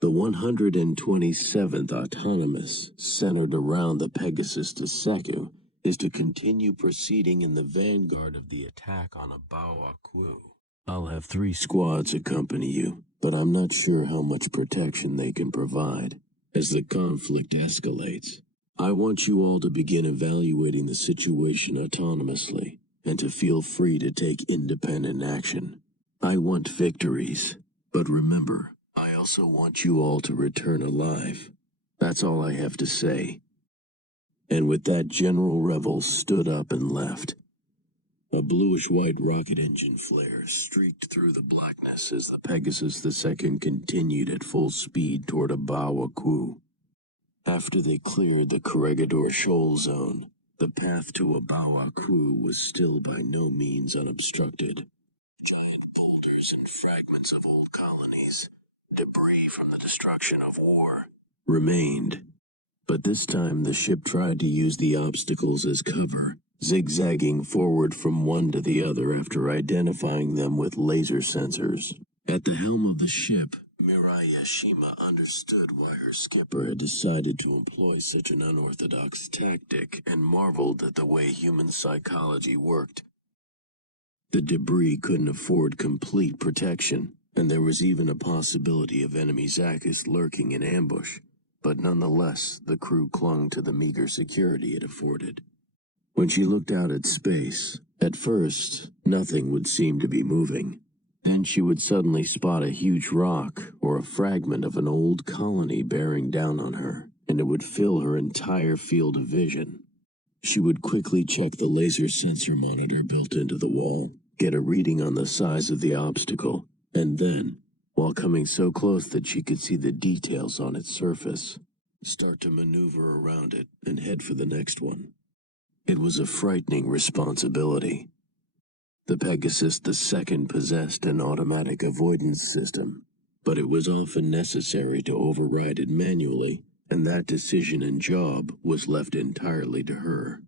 The 127th Autonomous, centered around the Pegasus to Seku, is to continue proceeding in the vanguard of the attack on Abawa Ku. I'll have 3 squads accompany you, but I'm not sure how much protection they can provide. As the conflict escalates, I want you all to begin evaluating the situation autonomously, and to feel free to take independent action. I want victories, but remember, I also want you all to return alive. That's all I have to say. And with that, General Revel stood up and left. A bluish-white rocket engine flare streaked through the blackness as the Pegasus II continued at full speed toward Abawa Ku. After they cleared the Corregidor Shoal Zone, the path to Abawa Ku was still by no means unobstructed. Giant boulders and fragments of old colonies, debris from the destruction of war, remained. But this time the ship tried to use the obstacles as cover, zigzagging forward from one to the other after identifying them with laser sensors. At the helm of the ship, Mirai Yashima understood why her skipper had decided to employ such an unorthodox tactic and marveled at the way human psychology worked. The debris couldn't afford complete protection, and there was even a possibility of enemy Zakis lurking in ambush. But nonetheless, the crew clung to the meager security it afforded. When she looked out at space, at first, nothing would seem to be moving. Then she would suddenly spot a huge rock or a fragment of an old colony bearing down on her, and it would fill her entire field of vision. She would quickly check the laser sensor monitor built into the wall, get a reading on the size of the obstacle, and then, while coming so close that she could see the details on its surface, start to maneuver around it and head for the next one. It was a frightening responsibility. The Pegasus II possessed an automatic avoidance system, but it was often necessary to override it manually, and that decision and job was left entirely to her.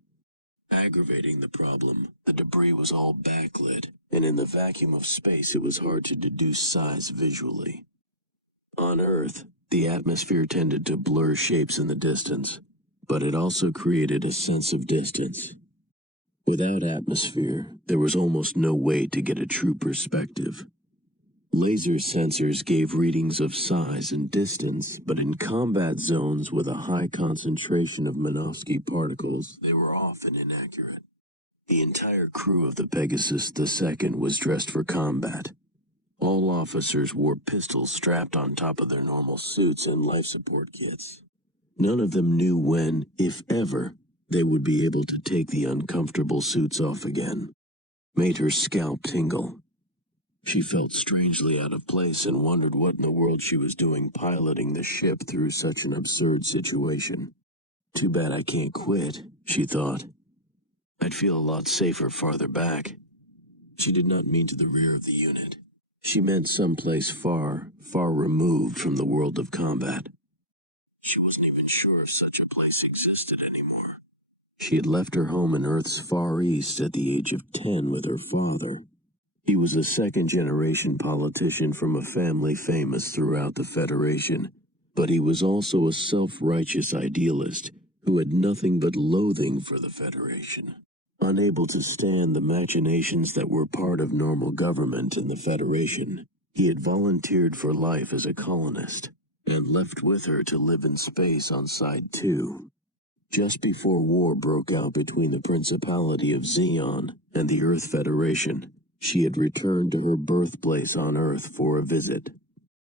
Aggravating the problem, the debris was all backlit, and in the vacuum of space it was hard to deduce size visually. On Earth, the atmosphere tended to blur shapes in the distance, but it also created a sense of distance. Without atmosphere, there was almost no way to get a true perspective. Laser sensors gave readings of size and distance, but in combat zones with a high concentration of Minovsky particles, they were often inaccurate. The entire crew of the Pegasus II was dressed for combat. All officers wore pistols strapped on top of their normal suits and life support kits. None of them knew when, if ever, they would be able to take the uncomfortable suits off again. Made her scalp tingle. She felt strangely out of place and wondered what in the world she was doing piloting the ship through such an absurd situation. Too bad I can't quit, she thought. I'd feel a lot safer farther back. She did not mean to the rear of the unit. She meant someplace far, far removed from the world of combat. She wasn't even sure if such a place existed anymore. She had left her home in Earth's Far East at the age of 10 with her father. He was a second-generation politician from a family famous throughout the Federation, but he was also a self-righteous idealist who had nothing but loathing for the Federation. Unable to stand the machinations that were part of normal government in the Federation, he had volunteered for life as a colonist and left with her to live in space on Side 2. Just before war broke out between the Principality of Zeon and the Earth Federation, she had returned to her birthplace on Earth for a visit.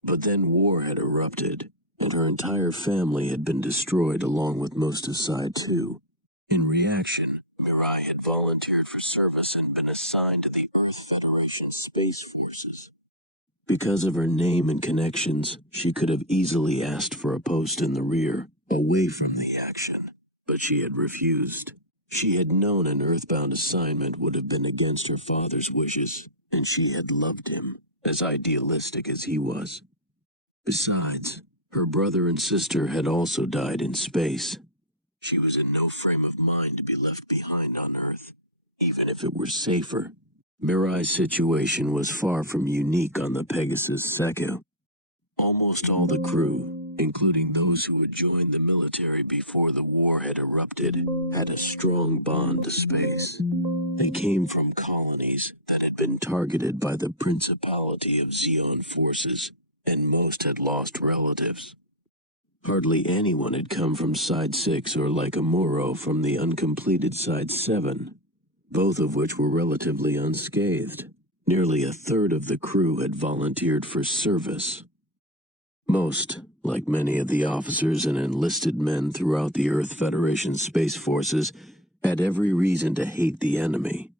But then war had erupted, and her entire family had been destroyed along with most of Side 2. In reaction, Mirai had volunteered for service and been assigned to the Earth Federation Space Forces. Because of her name and connections, she could have easily asked for a post in the rear, away from the action. But she had refused. She had known an Earthbound assignment would have been against her father's wishes, and she had loved him, as idealistic as he was. Besides, her brother and sister had also died in space. She was in no frame of mind to be left behind on Earth, even if it were safer. Mirai's situation was far from unique on the Pegasus II. Almost all the crew, including those who had joined the military before the war had erupted, had a strong bond to space. They came from colonies that had been targeted by the Principality of Zeon forces, and most had lost relatives. Hardly anyone had come from Side 6 or like Amuro from the uncompleted Side 7, both of which were relatively unscathed. Nearly a third of the crew had volunteered for service. Most, like many of the officers and enlisted men throughout the Earth Federation Space Forces, had every reason to hate the enemy,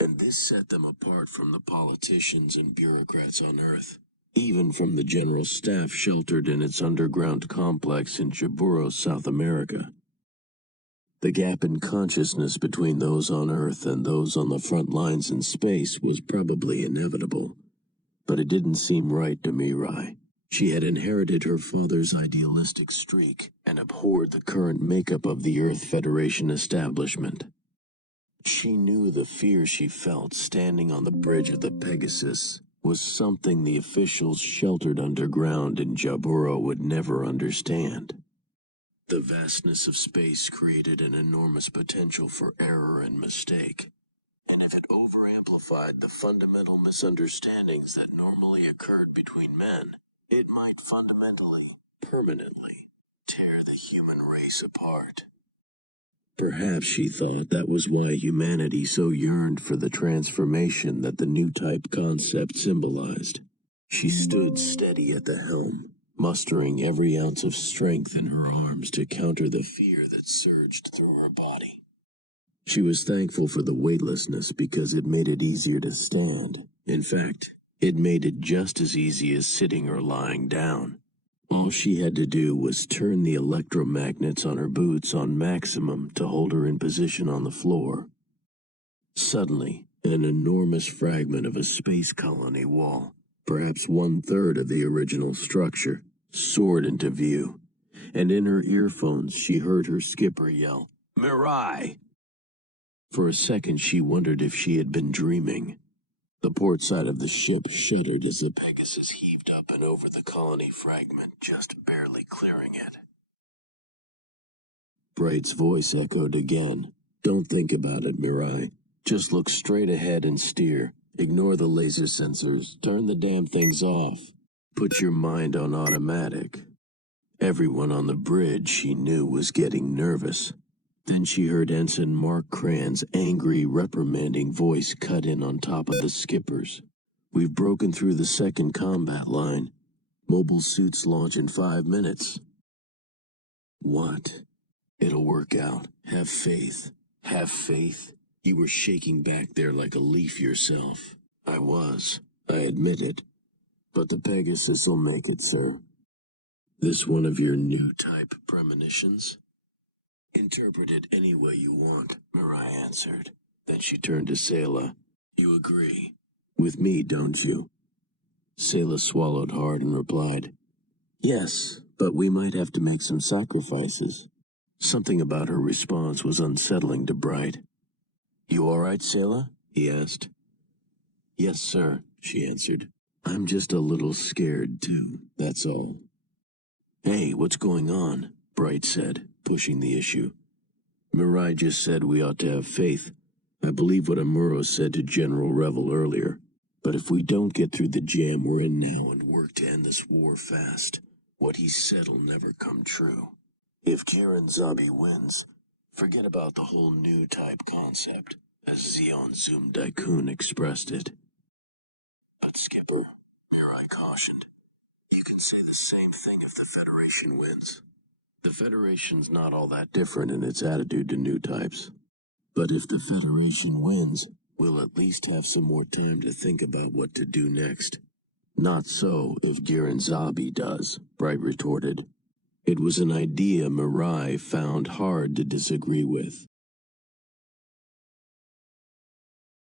and this set them apart from the politicians and bureaucrats on Earth, even from the general staff sheltered in its underground complex in Jaburo, South America. The gap in consciousness between those on Earth and those on the front lines in space was probably inevitable, but it didn't seem right to Mirai. She had inherited her father's idealistic streak and abhorred the current makeup of the Earth Federation establishment. She knew the fear she felt standing on the bridge of the Pegasus was something the officials sheltered underground in Jaburo would never understand. The vastness of space created an enormous potential for error and mistake, and if it overamplified the fundamental misunderstandings that normally occurred between men, it might fundamentally, permanently, tear the human race apart. Perhaps, she thought, that was why humanity so yearned for the transformation that the new type concept symbolized. She stood steady at the helm, mustering every ounce of strength in her arms to counter the fear that surged through her body. She was thankful for the weightlessness because it made it easier to stand. In fact, it made it just as easy as sitting or lying down. All she had to do was turn the electromagnets on her boots on maximum to hold her in position on the floor. Suddenly, an enormous fragment of a space colony wall, perhaps 1/3 of the original structure, soared into view, and in her earphones she heard her skipper yell, "Mirai!" For a second she wondered if she had been dreaming. The port side of the ship shuddered as the Pegasus heaved up and over the colony fragment, just barely clearing it. Bright's voice echoed again. "Don't think about it, Mirai. Just look straight ahead and steer. Ignore the laser sensors. Turn the damn things off. Put your mind on automatic." Everyone on the bridge, she knew, was getting nervous. Then she heard Ensign Mark Cran's angry, reprimanding voice cut in on top of the skipper's. "We've broken through the second combat line. Mobile suits launch in 5 minutes." "What?" "It'll work out. Have faith. Have faith." You were shaking back there like a leaf yourself. "I was. I admit it. But the Pegasus'll make it, sir." "This one of your new type premonitions?" "Interpret it any way you want," Mirai answered. Then she turned to Sayla. "You agree with me, don't you?" Sayla swallowed hard and replied, "Yes, but we might have to make some sacrifices." Something about her response was unsettling to Bright. "You all right, Sayla?" he asked. "Yes, sir," she answered. "I'm just a little scared, too, that's all." "Hey, what's going on?" Bright said, pushing the issue. "Mirai just said we ought to have faith. I believe what Amuro said to General Revel earlier. But if we don't get through the jam we're in now and work to end this war fast, what he said'll never come true. If Jiren Zabi wins, forget about the whole new type concept, as Zeon Zum Daikun expressed it." "But Skipper," Mirai cautioned, "you can say the same thing if the Federation wins." "The Federation's not all that different in its attitude to new types. But if the Federation wins, we'll at least have some more time to think about what to do next." "Not so if Jiren Zabi does," Bright retorted. It was an idea Mirai found hard to disagree with.